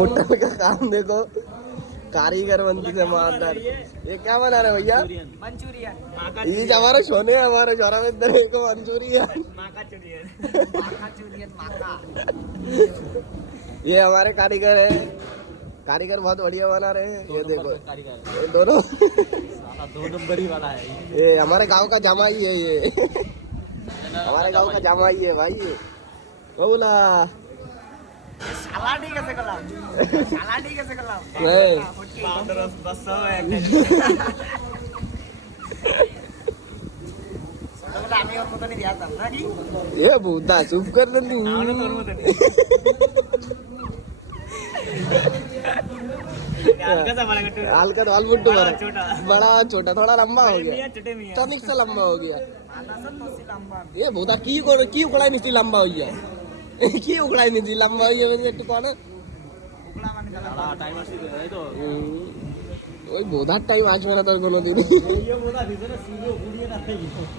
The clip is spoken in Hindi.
होटल का काम देखो, कारीगर बनती से मारदार। ये क्या बना रहे भैया? मंचूरियन। ये हमारे सोने हमारे छोरा में देखो मंचूरियन। ये हमारे कारीगर है, कारीगर बहुत बढ़िया बना रहे हैं। ये देखो ये दोनों दो नंबर ही वाला है ये हमारे गांव का जमाई है। ये हमारे गांव का जमाई है भाई। ये बोला सलाडी कैसे कलाम सलाडी कैसे कलाम नहीं बस আমি ওর মতনই দিয়াতাম নাকি ये भूता चुप कर देती আমরা তোর মতনই हल्का सा बड़ा कट्टू हल्का तो अलमुट्टू बड़ा बड़ा छोटा। बड़ा छोटा थोड़ा लंबा हो गया, मियां छोटे मियां टॉनिक से लंबा हो गया। मानसन तोसी लंबा ये भूता की उकड़ाई नहीं लंबा हो गया की उकड़ाई नहीं लंबा हो गया मैंने तो कौन उकड़ा मान कला टाइम আসছে তাই তো ওই বোধার টাইম আসবে না তোর কোনোদিন। ये बोला ভিতরে সিলো গুড়িয়ে না